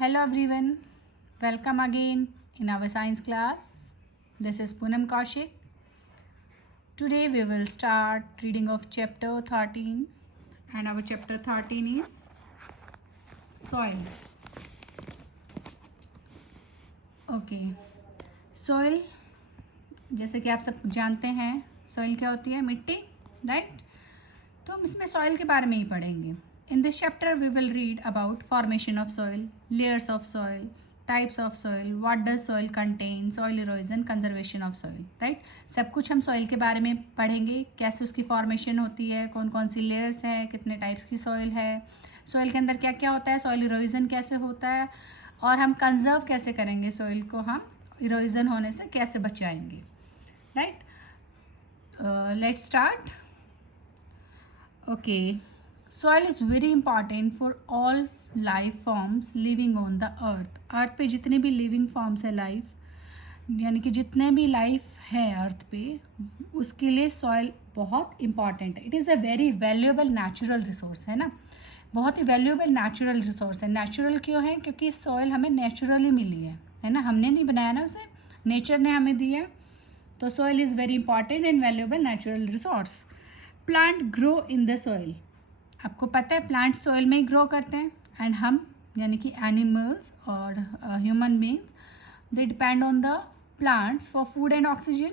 Hello everyone, welcome again in our science class. This is Poonam Kaushik. Today we will start reading of chapter 13 and our chapter 13 is soil. Okay, soil जैसे कि आप सब जानते हैं soil क्या होती है? मिट्टी, राइट? तो हम इसमें soil के बारे में ही पढ़ेंगे. In this chapter we will read about formation of soil, layers of soil, types of soil, what does soil contain, soil erosion, conservation of soil, right? सब कुछ हम soil के बारे में पढ़ेंगे, कैसे उसकी formation होती है, कौन कौन सी layers है, कितने types की soil है, soil के अंदर क्या क्या होता है, soil erosion कैसे होता है और हम conserve कैसे करेंगे soil को, हम erosion होने से कैसे बचाएंगे, right? Let's start. Okay. Soil is very important for all life forms living on the earth. अर्थ पे जितने भी लिविंग फॉर्म्स है लाइफ यानी कि जितने भी लाइफ है अर्थ पे उसके लिए सॉइल बहुत इम्पॉर्टेंट है. It is a very valuable natural resource है ना, बहुत ही वैल्यूएबल नेचुरल रिसोर्स है. नेचुरल क्यों है? क्योंकि सॉइल हमें नेचुरली मिली है ना, हमने नहीं बनाया ना उसे, नेचर ने हमें दिया. तो soil is very important and valuable natural resource. Plant grow in the soil. आपको पता है प्लांट सॉइल में ही ग्रो करते हैं एंड हम यानी कि एनिमल्स और human beings they depend on the plants for food and oxygen.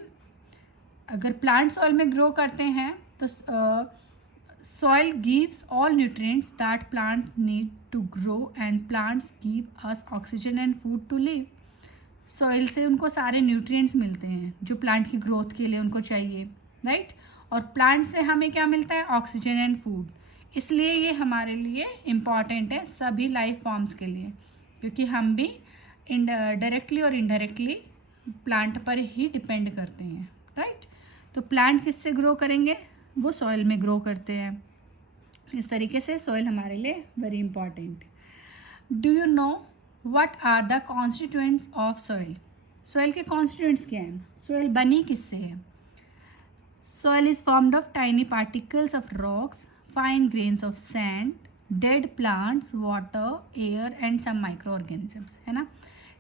अगर प्लांट सॉइल में ग्रो करते हैं तो soil gives all nutrients that plant need to grow and plants give us oxygen and food to live. Soil से उनको सारे nutrients मिलते हैं जो प्लांट की ग्रोथ के लिए उनको चाहिए, राइट? और प्लांट से हमें क्या मिलता है? Oxygen and food. इसलिए ये हमारे लिए इम्पॉर्टेंट है सभी लाइफ फॉर्म्स के लिए, क्योंकि हम भी डायरेक्टली और इनडायरेक्टली प्लांट पर ही डिपेंड करते हैं, राइट? तो प्लांट किससे ग्रो करेंगे? वो सॉइल में ग्रो करते हैं. इस तरीके से सॉइल हमारे लिए very important. Do you know what are the constituents of soil? Soil के कॉन्स्टिट्यूएंट्स क्या हैं? सॉइल बनी किससे है? Soil is formed of tiny particles of rocks, fine grains of sand, dead plants, water, air and some microorganisms, है ना.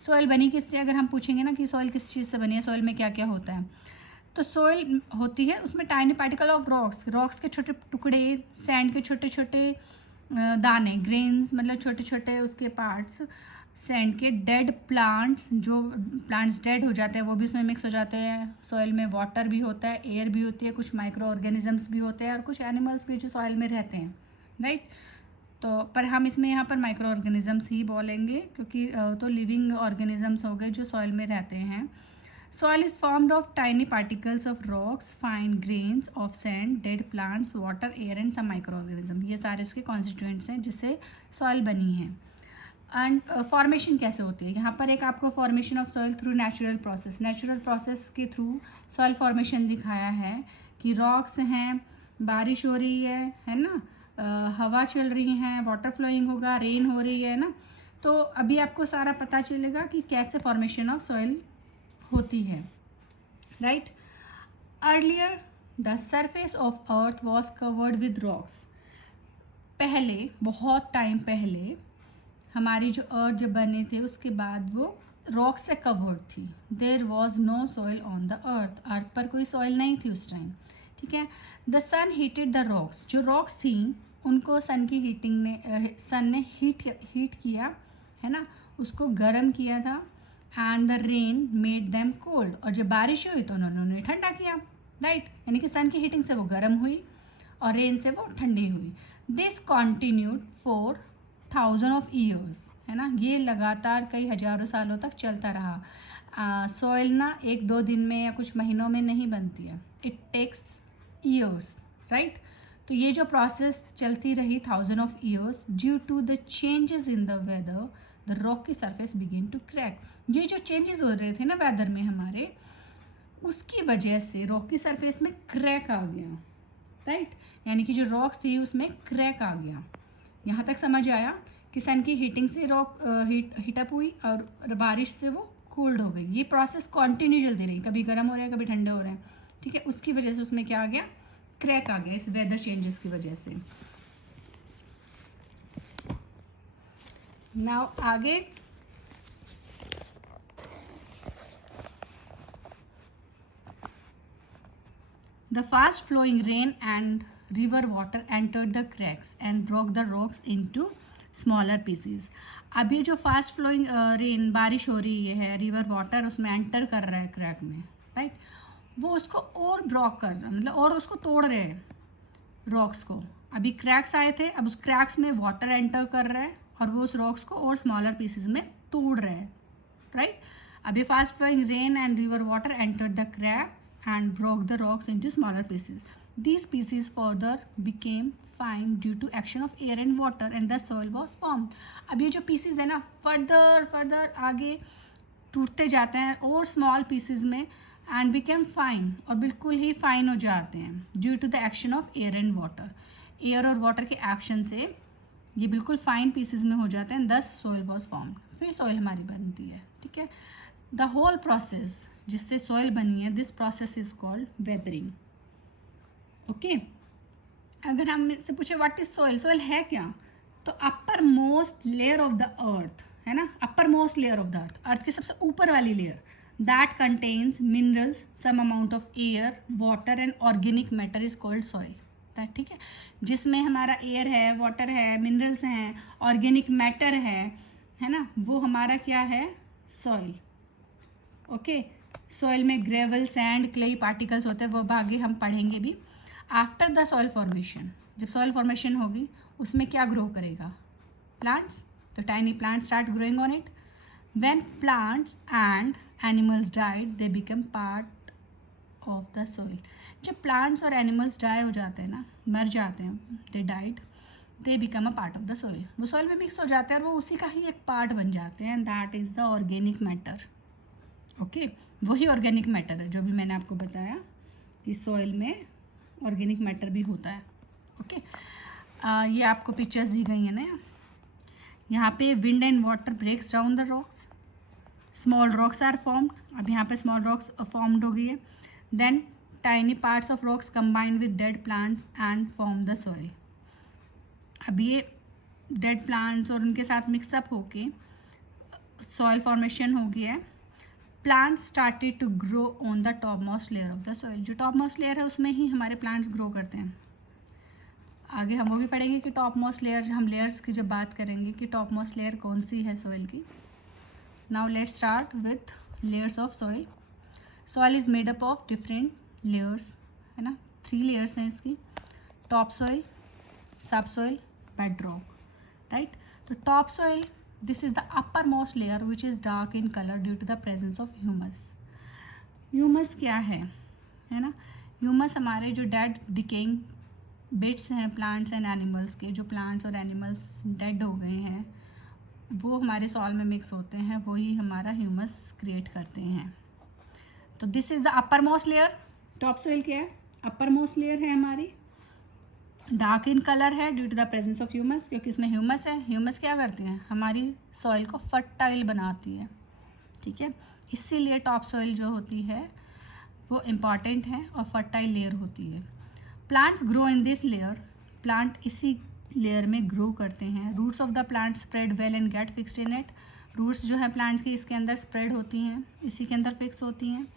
Soil बनी किससे? अगर हम पूछेंगे ना कि सॉइल किस चीज़ से बनी है, सॉइल में क्या क्या होता है, तो सॉइल होती है उसमें टाइनी पार्टिकल ऑफ रॉक्स के छोटे टुकड़े, सैंड के छोटे छोटे दाने, ग्रेन्स मतलब छोटे छोटे उसके पार्ट्स, सैंड के, डेड प्लांट्स, जो प्लांट्स डेड हो जाते हैं वो भी उसमें मिक्स हो जाते हैं सॉइल में, वाटर भी होता है, एयर भी होती है, कुछ माइक्रो ऑर्गेनिजम्स भी होते हैं और कुछ एनिमल्स भी जो सॉइल में रहते हैं, राइट? तो पर हम इसमें यहाँ पर माइक्रो ऑर्गेनिजम्स ही बोलेंगे क्योंकि तो लिविंग ऑर्गेनिजम्स हो गए जो सॉइल में रहते हैं. Soil is formed of tiny particles of rocks, fine grains of sand, dead plants, water, air and some microorganism. ये सारे उसके constituents हैं जिससे soil बनी है. एंड फॉर्मेशन कैसे होती है? यहाँ पर एक आपको formation of soil through natural process के थ्रू सॉइल फॉर्मेशन दिखाया है कि रॉक्स हैं, बारिश हो रही है ना, हवा चल रही है, वाटर फ्लोइंग होगा, रेन हो रही है ना, तो अभी आपको सारा पता चलेगा कि कैसे फॉर्मेशन ऑफ सॉइल होती है, right? Earlier the surface of earth was covered with rocks. पहले, बहुत टाइम पहले हमारी जो अर्थ जब बने थे उसके बाद वो रॉक से कवर्ड थी. There was no soil on the earth पर कोई सॉइल नहीं थी उस टाइम, ठीक है. The sun heated the rocks. जो रॉक्स थी उनको सन ने हीट किया है ना, उसको गर्म किया था. And the rain made them cold. और जब बारिश हुई तो उन्होंने ठंडा किया, राइट? यानी कि सन की हीटिंग से वो गर्म हुई और रेन से वो ठंडी हुई. This continued for thousand of years, है ना. ये लगातार कई हजारों सालों तक चलता रहा. सॉइल ना एक दो दिन में या कुछ महीनों में नहीं बनती है, इट टेक्स ईयर्स, राइट? तो ये जो प्रोसेस चलती रही thousand of years, due to the changes in the weather the rocky surface begin to crack. ये जो चेंजेस हो रहे थे ना वेदर में हमारे, उसकी वजह से रॉकी सरफेस में क्रैक आ गया, राइट? यानी कि जो रॉक्स थी उसमें क्रैक आ गया. यहाँ तक समझ आया कि सन की हीटिंग से रॉक हीटअप हुई और बारिश से वो कोल्ड हो गई. ये प्रोसेस कंटिन्यू चलती रही, कभी गर्म हो रहे हैं कभी ठंडे हो रहे हैं, ठीक है. उसकी वजह से उसमें क्या आ गया? क्रैक आ गया, इस वेदर चेंजेस की वजह से. नाउ आगे the fast flowing rain and river water entered the cracks and broke the rocks into smaller pieces. अब ये जो फास्ट फ्लोइंग रेन बारिश हो रही है, रिवर वाटर उसमें एंटर कर रहा है क्रैक में, राइट, वो उसको और ब्लॉक कर रहा है, मतलब और उसको तोड़ रहे हैं रॉक्स को. अभी क्रैक्स आए थे, अब उस क्रैक्स में वाटर एंटर कर रहा है और वो उस रॉक्स को और स्मॉलर पीसेस में तोड़ रहे हैं, राइट. अभी fast flowing rain and river water enter the crack and broke the rocks into smaller pieces. These pieces further became fine due to action of air and water and the soil was formed. अब ये जो pieces है ना further आगे टूटते जाते हैं और स्मॉल पीसेस में एंड बिकेम फाइन, और बिल्कुल ही फाइन हो जाते हैं due to the action of air and water. Air और वाटर के एक्शन से ये बिल्कुल फाइन पीसेस में हो जाते हैं. दस सॉइल वॉज फॉर्म्ड, फिर सॉइल हमारी बनती है. ठीक है, द होल प्रोसेस जिससे सॉइल बनी है, this process is called weathering. Okay, अगर हम इससे पूछे व्हाट इज सॉइल, सॉइल है क्या, तो upper most layer of the earth है ना, upper most layer of the earth, earth की सबसे ऊपर वाली layer, that contains minerals, some amount of air, water and organic matter is called soil. ठीक है, जिसमें हमारा एयर है, वाटर है, मिनरल्स हैं, ऑर्गेनिक मैटर है ना, वो हमारा क्या है, सॉइल. ओके, सॉइल में ग्रेवल, सैंड, क्ले पार्टिकल्स होते हैं, वो आगे हम पढ़ेंगे भी. आफ्टर द सॉइल फॉर्मेशन, जब सॉइल फॉर्मेशन होगी उसमें क्या ग्रो करेगा, प्लांट्स. तो tiny plant start growing on it. When plants and animals died they become part of the soil. जब प्लांट्स और एनिमल्स डाई हो जाते हैं ना, मर जाते हैं, they died, they become a part of the soil. वो सॉइल में मिक्स हो जाते हैं और वो उसी का ही एक पार्ट बन जाते हैं, and that is the organic matter. Okay, वही ऑर्गेनिक मैटर है जो भी मैंने आपको बताया कि सॉइल में ऑर्गेनिक मैटर भी होता है. ओके, ये आपको पिक्चर्स दी गई हैं ना, यहाँ पे wind and water breaks down the rocks, small rocks are formed. अब यहाँ पे स्मॉल रॉक्स फॉर्म्ड हो गई है. Then tiny parts of rocks combined with dead plants and form the soil. अब ये डेड प्लांट्स और उनके साथ मिक्सअप होके सॉइल फॉर्मेशन हो गया है. Plants started to grow on the top most layer of the soil. जो टॉप मोस्ट लेयर है उसमें ही हमारे प्लांट्स ग्रो करते हैं. आगे हम वो भी पढ़ेंगे कि टॉप मोस्ट लेयर, हम लेयर्स की जब बात करेंगे कि टॉप मोस्ट लेयर कौन सी है सॉइल की. Now let's start with layers of soil. Soil is made up of different layers, है ना, 3 लेयर्स हैं इसकी, टॉप सॉइल, सब सॉइल, बेड रॉक, राइट. तो top soil, this is the uppermost layer which is dark in color due to the presence of humus. Humus क्या है ना, humus हमारे जो डेड डिकेइंग बिट्स हैं प्लांट्स एंड एनिमल्स के, जो प्लांट्स और एनिमल्स डेड हो गए हैं वो हमारे सॉइल में मिक्स होते हैं, वही हमारा ह्यूमस क्रिएट करते हैं. तो this is the upper most layer. Top soil क्या है, अपर मोस्ट लेयर है हमारी, डार्क इन कलर है due to the presence of humus, क्योंकि इसमें ह्यूमस है. ह्यूमस क्या करती हैं, हमारी सॉइल को फर्टाइल बनाती है. ठीक है, इसीलिए टॉप सॉइल जो होती है वो इम्पॉर्टेंट है और फर्टाइल लेयर होती है. Plants grow in this layer, plant इसी लेयर में ग्रो करते हैं. Roots of the plant spread well and get fixed in it. Roots जो है प्लांट्स की इसके अंदर स्प्रेड होती हैं, इसी के अंदर फिक्स होती हैं.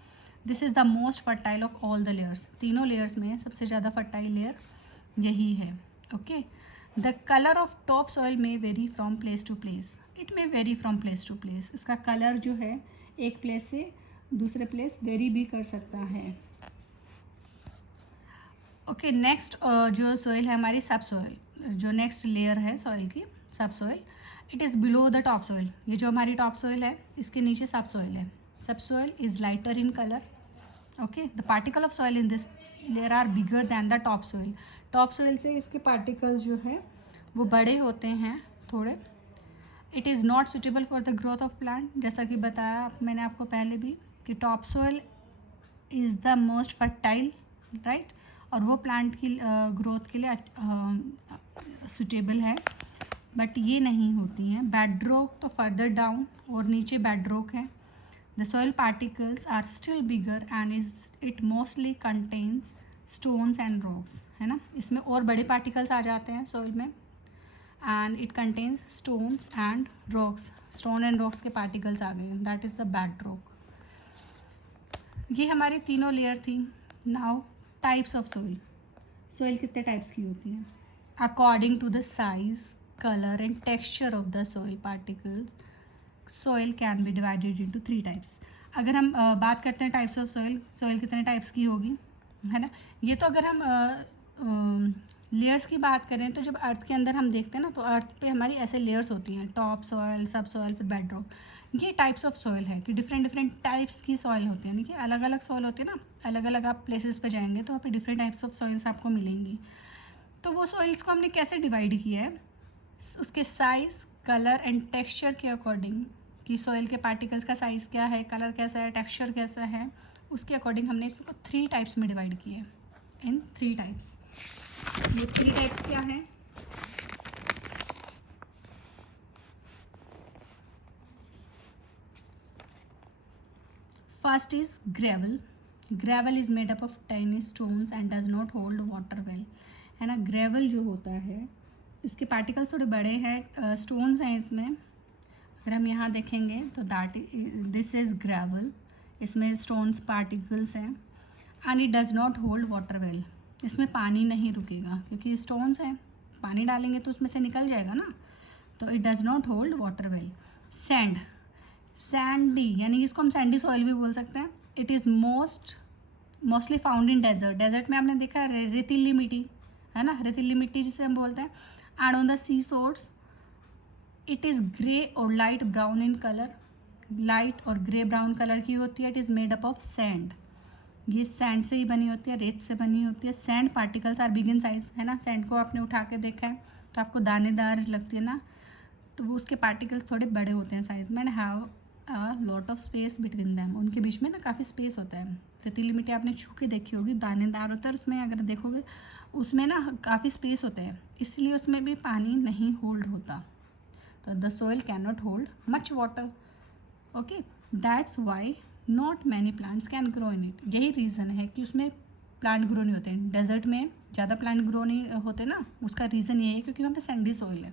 This is the most fertile of all the layers. तीनों लेयर्स में सबसे ज़्यादा फर्टाइल लेयर यही है. Okay, the colour of top soil may vary from place to place. It may vary from place to place. इसका colour जो है एक प्लेस से दूसरे प्लेस वेरी भी कर सकता है. ओके, नेक्स्ट जो सॉइल है हमारी सब सॉइल, जो नेक्स्ट लेयर है सॉइल की, सब soil, it is below the top soil. ये जो हमारी टॉप सॉइल है इसके नीचे सब सॉइल है. Subsoil is lighter in colour. Okay, the particle of soil in this layer are bigger than the top soil. Top soil से इसके पार्टिकल्स जो है वो बड़े होते हैं थोड़े. It is not suitable for the growth of plant. जैसा कि बताया मैंने आपको पहले भी कि top soil is the most fertile, right, और वो प्लांट की ग्रोथ के लिए सुटेबल है, बट ये नहीं होती हैं. बेडरॉक तो फर्दर डाउन और नीचे बेडरॉक है. The soil particles are still bigger and it mostly contains stones and rocks, है ना. इसमें और बड़े पार्टिकल्स आ जाते हैं सॉइल में. And it contains stones and rocks. Stone and rocks के पार्टिकल्स आ गए, that is the bed rock. ये हमारी तीनों लेयर थी. Now types of soil. Soil कितने टाइप्स की होती है? According to the size, colour and texture of the soil particles soil can be divided into 3 types. अगर हम बात करते हैं टाइप्स ऑफ सोइल, सोइल कितने टाइप्स की होगी, है ना. ये तो अगर हम लेयर्स की बात करें तो जब अर्थ के अंदर हम देखते हैं ना तो अर्थ पे हमारी ऐसे लेयर्स होती हैं, टॉप सॉइल, सब सॉइल, फिर बेड रॉक. ये टाइप्स ऑफ सॉइल है कि डिफरेंट डिफरेंट टाइप्स की सॉइल होती है, यानी कि अलग अलग सॉइल होती है ना. अलग अलग आप प्लेसेस पे जाएंगे तो वहाँ पे डिफरेंट टाइप्स ऑफ सॉइल्स आपको मिलेंगी. तो वो सॉइल्स को हमने कैसे डिवाइड किया है, उसके साइज, कलर एंड टेक्सचर के अकॉर्डिंग, कि सॉइल के पार्टिकल्स का साइज़ क्या है, कलर कैसा है, टेक्सचर कैसा है, उसके अकॉर्डिंग हमने इसको 3 टाइप्स में डिवाइड किया है. इन 3 टाइप्स. ये 3 टाइप्स क्या है? First is gravel. Gravel is made up of tiny stones and does not hold water well, है ना. ग्रेवल जो होता है इसके पार्टिकल्स थोड़े बड़े हैं, स्टोन्स हैं इसमें. अगर हम यहाँ देखेंगे तो दिस इज ग्रेवल. इसमें स्टोन्स पार्टिकल्स हैं. And it does not hold water well. इसमें पानी नहीं रुकेगा क्योंकि स्टोन्स हैं, पानी डालेंगे तो उसमें से निकल जाएगा ना. तो it does not hold water well. Sand. Sandy यानी कि इसको हम सैंडी सॉइल भी बोल सकते हैं. It is mostly found in desert. Desert में आपने देखा है रेतीली मिट्टी, है ना, रेतीली मिट्टी जिसे हम बोलते हैं. And on the sea shores it is grey or light brown in colour. Light और ग्रे ब्राउन कलर की होती है. It is made up of sand. ये सैंड से ही बनी होती है, रेत से बनी होती है. Sand particles are big in size, है ना. सैंड को आपने उठा के देखा है तो आपको दानेदार लगती है ना, तो वो उसके पार्टिकल्स थोड़े बड़े होते हैं साइज में. And have a lot of space between them. उनके बीच में ना काफ़ी स्पेस होता है. रेतीली मिट्टी आपने छू के देखी होगी, दानेदार होता है, और उसमें अगर देखोगे उसमें ना काफ़ी स्पेस होता है, इसलिए उसमें भी पानी नहीं होल्ड होता. तो the soil can not hold much water. Okay, that's why not many plants can grow in it. यही रीज़न है कि उसमें प्लांट ग्रो नहीं होते. डेजर्ट में ज़्यादा प्लांट ग्रो नहीं होते ना, उसका रीज़न ये है क्योंकि वहाँ पे सैंडी सॉइल है.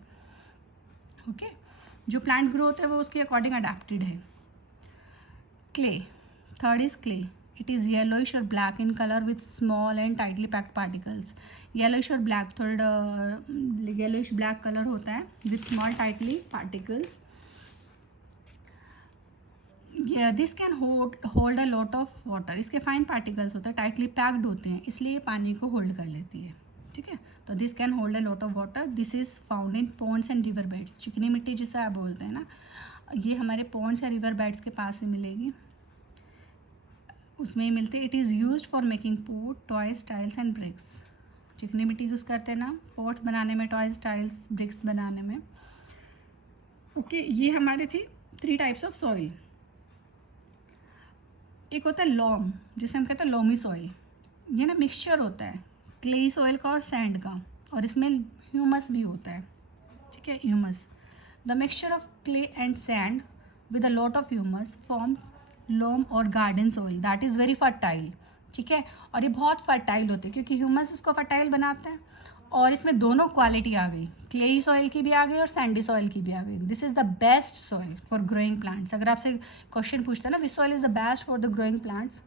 ओके, जो प्लांट ग्रो होता है वो उसके अकॉर्डिंग अडेप्टेड है. Clay. Third is clay. It is yellowish और black in colour with small and tightly packed particles. Yellowish और ब्लैक, थोड़ा येलोइश ब्लैक कलर होता है with small tightly particles. This can hold a lot of water. इसके fine particles होते हैं, tightly packed होते हैं, इसलिए पानी को होल्ड कर लेती है. ठीक है, तो this can hold a lot of water. This is found in Pond's and river beds. चिकनी मिट्टी जिसे आप बोलते हैं ना, ये हमारे पॉन्ड्स या रिवर बेड्स के पास ही मिलेगी, उसमें ही मिलती है. It is use for making pot, toys, tiles and bricks. चिकनी मिट्टी यूज़ करते हैं ना पॉट्स बनाने में, टॉयज, टाइल्स, ब्रिक्स बनाने में. ओके, ये हमारे थी 3 टाइप्स ऑफ सॉइल. एक होता है लॉम, जिसे हम कहते हैं लोमी सॉइल. ये ना मिक्सचर होता है क्लेई सॉइल का और सैंड का, और इसमें ह्यूमस भी होता है. ठीक है, humus. The mixture of clay and sand with a lot of humus forms loam or garden soil that is very fertile. ठीक है, और ये बहुत फर्टाइल होती है क्योंकि ह्यूमस उसको फर्टाइल बनाता है. और इसमें दोनों क्वालिटी आ गई, क्लेई सॉइल की भी आ गई और सैंडी सॉइल की भी आ गई. This is the best soil for growing plants. अगर आपसे क्वेश्चन पूछते हैं ना विच soil is the best for the growing plants,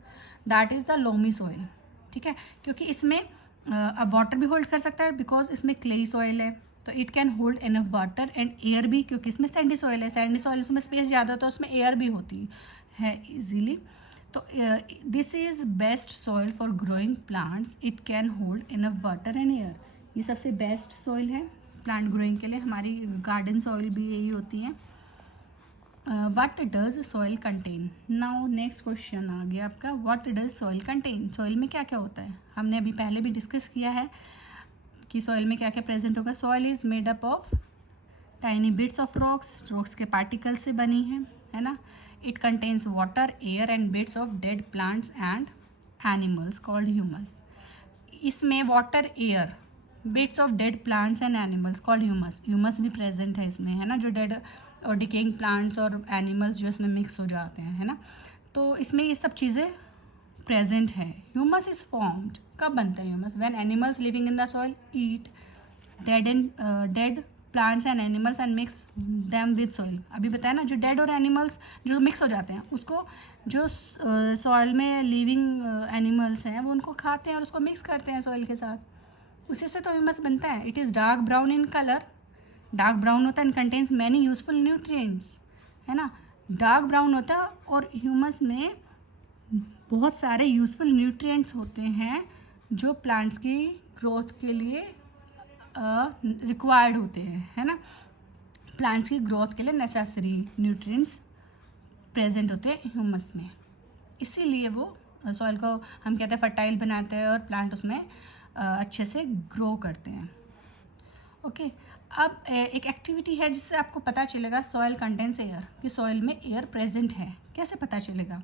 that is the loamy soil. ठीक है, क्योंकि इसमें अब वाटर भी होल्ड कर सकता है बिकॉज इसमें क्लेई सॉइल है, तो it can hold enough water and air भी, क्योंकि इसमें सैंडी सॉइल है. सैंडी सॉइल उसमें स्पेस ज़्यादा होता है, उसमें एयर भी होती है इजीली. तो this is best soil for growing plants. It can hold enough water and air. ये सबसे बेस्ट सॉइल है प्लांट ग्रोइंग के लिए. हमारी गार्डन सॉइल भी यही होती है. What does soil contain. Now next question आ गया आपका, what does soil contain. Soil में क्या क्या होता है, हमने अभी पहले भी डिस्कस किया है कि सॉइल में क्या क्या प्रेजेंट होगा. Soil is made up of tiny bits of rocks. Rocks के पार्टिकल से बनी है ना. It contains water, air and bits of dead plants and animals called humus. इसमें water, air, bits of dead plants and animals called humus. Humus भी present है इसमें, है ना, जो डेड और डिकेइंग प्लांट्स और एनिमल्स जो इसमें मिक्स हो जाते हैं, है ना. तो इसमें ये सब चीज़ें प्रेजेंट है. ह्यूमस इज फॉर्म्ड, कब बनता है humus, when animals living in the soil eat dead plants and animals and mix them with soil. अभी बताया ना, जो डेड और एनिमल्स जो मिक्स हो जाते हैं उसको जो सॉइल में लिविंग एनिमल्स हैं वो उनको खाते हैं और उसको मिक्स करते हैं सॉइल के साथ, उसी से तो ह्यूमस बनता है। It is dark brown in colour, dark brown होता है and contains many useful nutrients, है ना। डार्क ब्राउन होता है और ह्यूमस में बहुत सारे यूजफुल न्यूट्रिएंट्स होते हैं जो प्लांट्स की ग्रोथ के लिए रिक्वायर्ड होते हैं, है ना। प्लांट्स की ग्रोथ के लिए नेसेसरी न्यूट्रिएंट्स प्रेजेंट होते हैं ह्यूमस में, इसीलिए वो सॉइल को हम कहते हैं फर्टाइल बनाते हैं और प्लांट उसमें अच्छे से ग्रो करते हैं। ओके, अब एक एक्टिविटी है जिससे आपको पता चलेगा सॉइल कंटेन्स एयर, कि सॉइल में एयर प्रेजेंट है। कैसे पता चलेगा?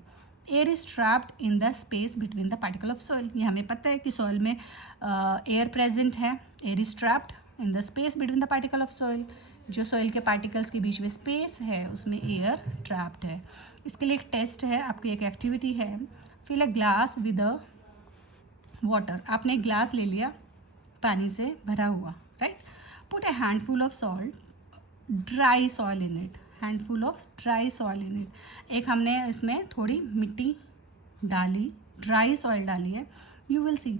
Air is trapped in the space between the particle of soil. ये हमें पता है कि सॉइल में एयर प्रेजेंट है। Air is trapped in the space between the particle of soil, जो सॉइल के पार्टिकल्स के बीच में स्पेस है उसमें एयर ट्रैप्ड है। इसके लिए एक टेस्ट है, आपकी एक एक्टिविटी है, fill a glass with a water. आपने एक ग्लास ले लिया पानी से भरा हुआ, right. Put a handful of salt, dry soil in it, handful of dry soil in it. एक हमने इसमें थोड़ी मिट्टी डाली, ड्राई सॉइल डाली है। You will see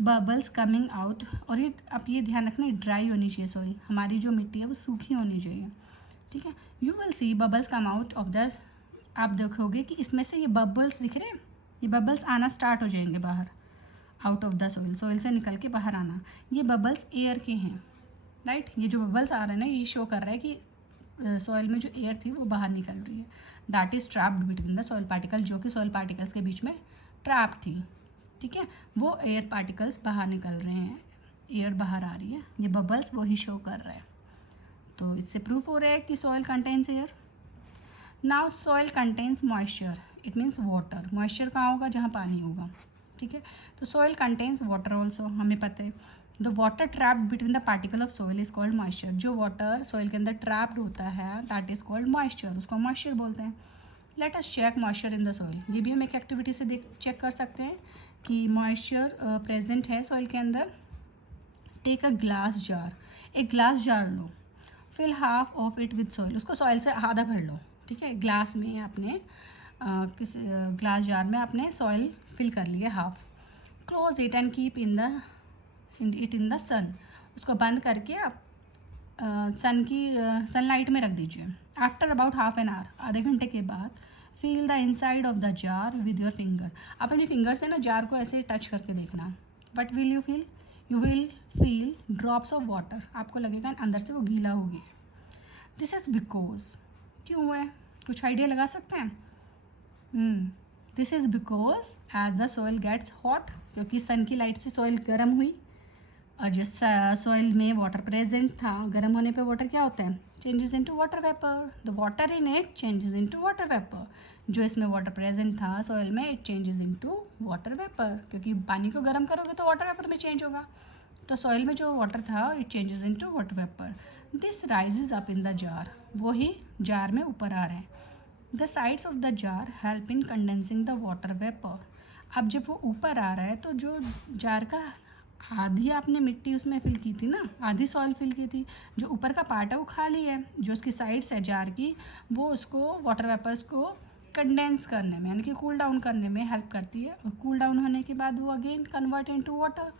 bubbles coming out, और ये आप ये ध्यान रखना ड्राई होनी चाहिए सॉइल, हमारी जो मिट्टी है वो सूखी होनी चाहिए, ठीक है। You will see bubbles come out of the, आप देखोगे कि इसमें से ये बबल्स दिख रहे हैं, ये बबल्स आना स्टार्ट हो जाएंगे बाहर, out of the soil, soil से निकल के बाहर आना। ये बबल्स एयर के हैं, राइट। ये जो बबल्स आ रहे हैं ना, ये शो कर रहा है कि सॉइल में जो एयर थी वो बाहर निकल रही है। That is trapped between the soil particle, जो कि सॉइल पार्टिकल्स के बीच में ट्रैप थी, ठीक है। वो एयर पार्टिकल्स बाहर निकल रहे हैं, एयर बाहर आ रही है, ये बबल्स वही शो कर रहा है। तो इससे प्रूफ हो रहा है कि soil contains air. Now soil contains moisture, it means water. Moisture कहाँ होगा? जहाँ पानी होगा, ठीक है। तो सॉइल कंटेन्स वाटर ऑल्सो, हमें पता है। The water trapped between the particle of soil is called moisture. जो वाटर सॉइल के अंदर ट्रैप्ड होता है दैट इज कॉल्ड मॉइस्चर, उसको मॉइस्चर बोलते हैं। Let us check moisture in the soil. ये भी हम एक एक्टिविटी से चेक कर सकते हैं कि मॉइस्चर प्रेजेंट है सॉइल के अंदर। टेक अ ग्लास जार, एक ग्लास जार लो, fill half of it with soil, उसको सॉइल से आधा भर लो, ठीक है। ग्लास में आपने किस ग्लास जार में आपने सॉइल फिल कर लिया half. Close it and keep in the sun, उसको बंद करके आप सनलाइट में रख दीजिए। After about half an hour, आधे घंटे के बाद, feel the inside of the jar with your finger. आप अपने फिंगर से ना जार को ऐसे टच करके देखना। What will you feel? You will feel drops of water, आपको लगेगा अंदर से वो गीला हो गया। दिस इज बिकॉज, क्यों है? कुछ आइडिया लगा सकते हैं? This is because as the soil gets hot, क्योंकि सन की लाइट से सॉइल गर्म हुई, और जिस सॉइल में वाटर प्रेजेंट था, गर्म होने पे वाटर क्या होता है? Changes into water vapour. The water in it changes into water vapour. जो इसमें वाटर प्रेजेंट था सॉइल में, it changes into water vapour, क्योंकि पानी को गर्म करोगे तो वाटर वेपर में चेंज होगा। तो सॉइल में जो वाटर था it changes into water vapour. This rises up in the jar, वही जार में ऊपर आ रहे हैं। The sides of the jar help in condensing the water vapour. अब जब वो ऊपर आ रहा है तो जो जार का आधी आपने मिट्टी उसमें फिल की थी ना, आधी सॉइल फिल की थी, जो ऊपर का पार्ट है वो खाली है, जो उसकी साइड्स है जार की, वो उसको वाटर वेपर्स को कंडेंस करने में यानी कि कूल डाउन करने में हेल्प करती है। और कूल डाउन होने के बाद वो अगेन कन्वर्ट इनटू वाटर,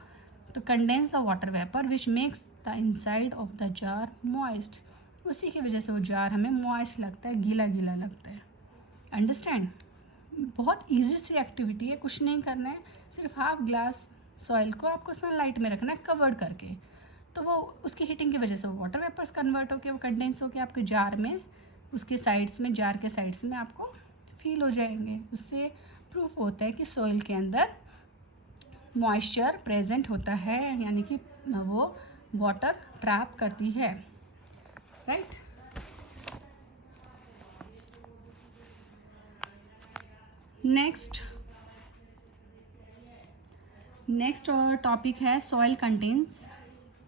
तो condense the water vapour which makes the inside of the jar moist. उसी की वजह से वो जार हमें मॉइस्ट लगता है, गीला गीला लगता है। अंडरस्टैंड? बहुत ईजी सी एक्टिविटी है, कुछ नहीं करना है, सिर्फ हाफ ग्लास सॉइल को आपको सनलाइट में रखना है कवर्ड करके, तो वो उसकी हीटिंग की वजह से वो वाटर वेपर्स कन्वर्ट होकर वो कंडेंस होकर आपके जार में, उसके साइड्स में, जार के साइड्स में आपको फील हो जाएंगे। उससे प्रूफ होता है कि सॉइल के अंदर मॉइस्चर प्रेजेंट होता है, यानी कि वो वाटर ट्रैप करती है, राइट। नेक्स्ट टॉपिक है सॉइल कंटेन्स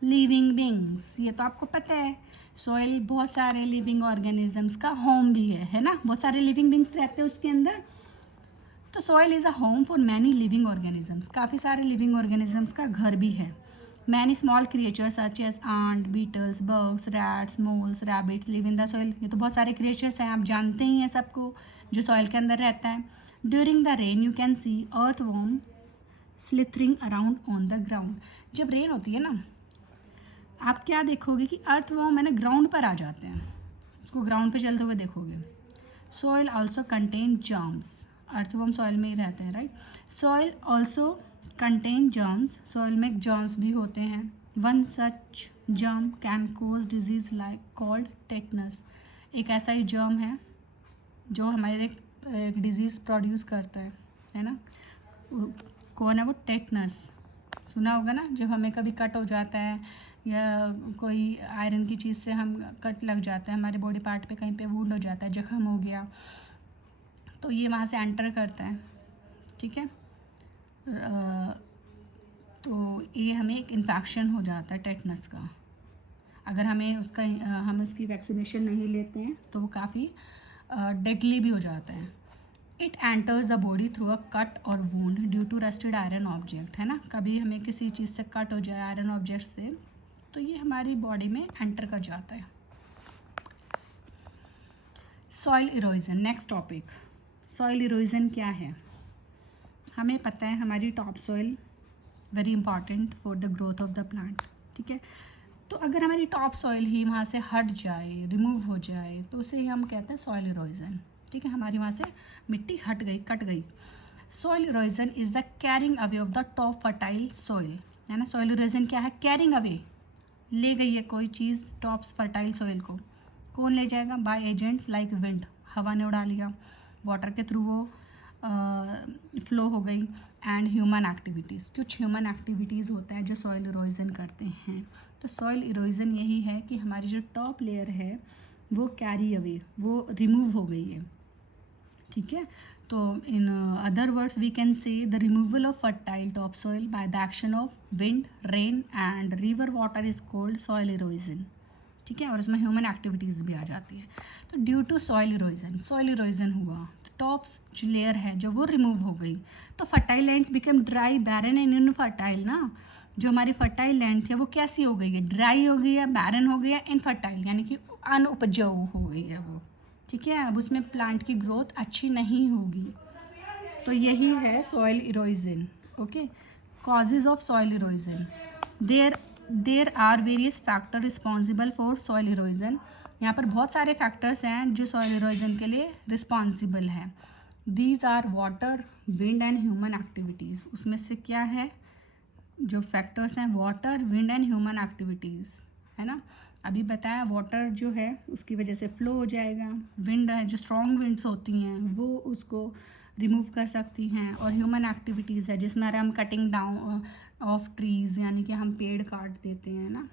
लिविंग बींग्स। ये तो आपको पता है, सॉइल बहुत सारे लिविंग ऑर्गेनिजम्स का होम भी है ना, बहुत सारे लिविंग बींग्स रहते हैं उसके अंदर। तो soil is a home for many living organisms, काफ़ी सारे लिविंग ऑर्गेनिजम्स का घर भी है। Many small creatures such as ant, beetles, bugs, rats, moles, rabbits live in the soil. ये तो बहुत सारे क्रिएचर्स हैं, आप जानते ही हैं सबको, जो सॉइल के अंदर रहता है। During the rain you can see earthworm slithering around on the ground. जब रेन होती है ना, आप क्या देखोगे कि अर्थवॉर्म है ना ग्राउंड पर आ जाते हैं, उसको ग्राउंड पे चलते हुए देखोगे। Soil also contain germs, earthworm soil में ही रहते हैं, right. Soil also contain germs, soil में जर्म्स भी होते हैं। One such germ can cause disease like called tetanus. एक ऐसा ही जर्म है जो हमारे एक डिजीज़ प्रोड्यूस करता है ना। कौन है वो? टेटनस। सुना होगा ना, जब हमें कभी कट हो जाता है या कोई आयरन की चीज़ से हम कट लग जाता है, हमारे बॉडी पार्ट पे कहीं पे वुंड हो जाता है, जख्म हो गया, तो ये वहाँ से एंटर करता है, ठीक है। तो ये हमें एक इन्फेक्शन हो जाता है टेटनस का। अगर हम उसकी वैक्सीनेशन नहीं लेते हैं तो वो काफ़ी डेडली भी हो जाता है। It enters the body through a cut और wound due to rusted iron object, है ना। कभी हमें किसी चीज़ से कट हो जाए आयरन ऑब्जेक्ट से, तो ये हमारी बॉडी में एंटर कर जाता है। Soil erosion, next topic. Soil erosion क्या है? हमें पता है हमारी top soil very important for the growth of the plant, ठीक है। तो अगर हमारी टॉप सॉइल ही वहाँ से हट जाए, रिमूव हो जाए, तो उसे ही हम कहते हैं सॉइल इरोजन, ठीक है। हमारी वहाँ से मिट्टी हट गई, कट गई। Soil erosion is the carrying away of the top fertile soil, है ना। सॉइल इरोजन क्या है? कैरिंग अवे, ले गई है कोई चीज़ टॉप फर्टाइल सॉइल को। कौन ले जाएगा? बाय एजेंट्स लाइक विंड, हवा ने उड़ा लिया, वाटर के थ्रू वो फ्लो हो गई, एंड ह्यूमन एक्टिविटीज़, कुछ ह्यूमन एक्टिविटीज़ होता है जो सॉइल इरोजन करते हैं। तो सॉइल इरोजन यही है कि हमारी जो टॉप लेयर है वो कैरी अवे, वो रिमूव हो गई है, ठीक है। तो in other words we can say the removal of fertile top soil by the action of wind, rain and river water is called soil erosion, ठीक है। और उसमें ह्यूमन एक्टिविटीज़ भी आ जाती है। तो ड्यू टू सॉइल इरोजन हुआ, tops जो लेयर है जो वो रिमूव हो गई, तो fertile lands become dry, barren and infertile ना। जो हमारी फर्टाइल लैंड थी वो कैसी हो गई है? ड्राई हो गई है, बैरन हो गई है, इनफर्टाइल यानी कि अनउपजाऊ हो गई है वो, ठीक है। अब उसमें प्लांट की ग्रोथ अच्छी नहीं होगी। तो यही है soil erosion, okay. Causes of soil erosion, there are various factor responsible for soil erosion. यहाँ पर बहुत सारे फैक्टर्स हैं जो सॉइल इरोजन के लिए रिस्पॉन्सिबल हैं। These are water, wind and human activities. उसमें से क्या है जो फैक्टर्स हैं? Water, wind and human activities, है ना। अभी बताया वाटर जो है उसकी वजह से फ्लो हो जाएगा, विंड है जो स्ट्रॉन्ग विंड्स होती हैं वो उसको रिमूव कर सकती हैं, और ह्यूमन एक्टिविटीज़ है जिसमें हम कटिंग डाउन ऑफ ट्रीज़, यानी कि हम पेड़ काट देते हैं ना,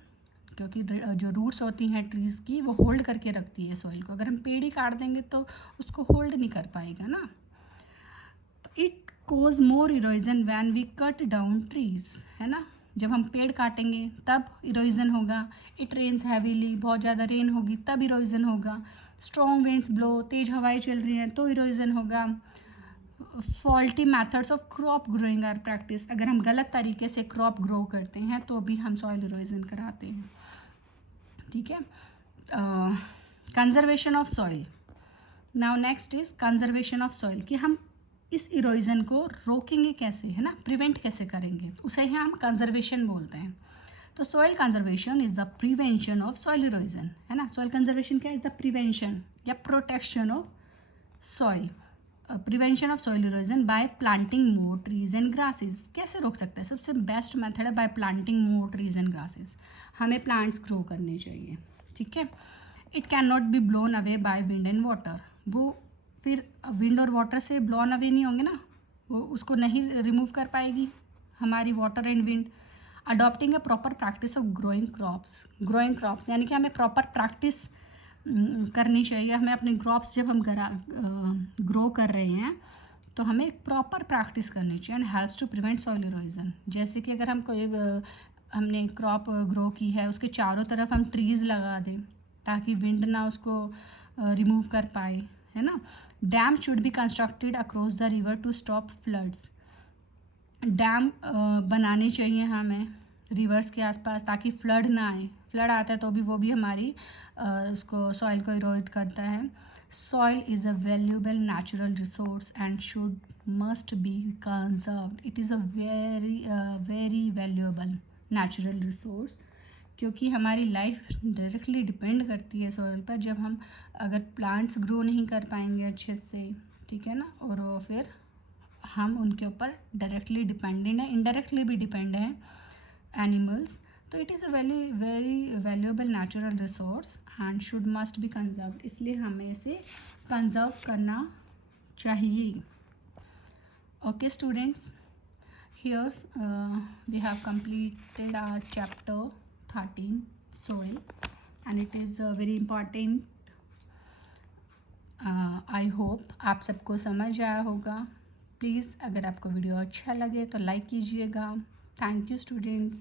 क्योंकि जो रूट्स होती हैं ट्रीज़ की वो होल्ड करके रखती है सॉइल को। अगर हम पेड़ ही काट देंगे तो उसको होल्ड नहीं कर पाएगा ना। तो it cause more erosion when we cut down trees, है ना। जब हम पेड़ काटेंगे तब इरोजन होगा। इट रेन्स हैवीली, बहुत ज़्यादा रेन होगी तब इरोजन होगा। स्ट्रॉन्ग विंड्स ब्लो, तेज हवाएं चल रही हैं तो इरोजन होगा। Faulty methods of crop growing are practice, अगर हम गलत तरीके से क्रॉप ग्रो करते हैं तो भी हम सॉइल इरोजन कराते हैं, ठीक है। Conservation of soil, now next is conservation of soil, कि हम इस इरोजन को रोकेंगे कैसे, है ना, प्रिवेंट कैसे करेंगे, उसे ही हम कंजर्वेशन बोलते हैं। तो soil conservation is the prevention of soil erosion, है ना। सॉइल कंजर्वेशन क्या? इज द प्रिवेंशन या protection of soil, prevention of soil erosion bye planting more trees and grasses. कैसे रोक सकते हैं? सबसे बेस्ट मेथड है bye planting more trees and grasses, हमें प्लांट्स ग्रो करने चाहिए, ठीक है। It can not be blown away by wind and water, वो फिर विंड और वाटर से ब्लोन अवे नहीं होंगे ना, वो उसको नहीं रिमूव कर पाएगी हमारी water and wind. Adopting a proper practice of growing crops यानी कि हमें प्रॉपर प्रैक्टिस करनी चाहिए। हमें अपने क्रॉप्स जब हम ग्रो कर रहे हैं तो हमें एक प्रॉपर प्रैक्टिस करनी चाहिए, and helps to prevent soil erosion. जैसे कि अगर हम कोई हमने क्रॉप ग्रो की है उसके चारों तरफ हम ट्रीज़ लगा दें ताकि विंड ना उसको रिमूव कर पाए, है ना। Dam should be constructed across the river to stop floods, dam बनाने चाहिए हमें रिवर्स के आसपास, ताकि फ्लड ना आए। फ्लड आता है तो भी वो भी हमारी उसको सॉइल को इरोड करता है। Soil is a valuable natural resource and should must be conserved. It is a very valuable natural resource, क्योंकि हमारी लाइफ डायरेक्टली डिपेंड करती है सॉइल पर। जब हम अगर प्लांट्स ग्रो नहीं कर पाएंगे अच्छे से, ठीक है ना, और वो फिर हम उनके ऊपर डायरेक्टली डिपेंडेंट हैं, इनडायरेक्टली भी डिपेंड हैं एनिमल्स। तो it is a very valuable natural resource and should must be conserved, इसलिए हमें इसे कंजर्व करना चाहिए। Okay students, here we have completed our chapter 13 soil, and it is very important. I hope आप सबको समझ आया होगा। प्लीज़ अगर आपको वीडियो अच्छा लगे तो लाइक कीजिएगा। Thank you students.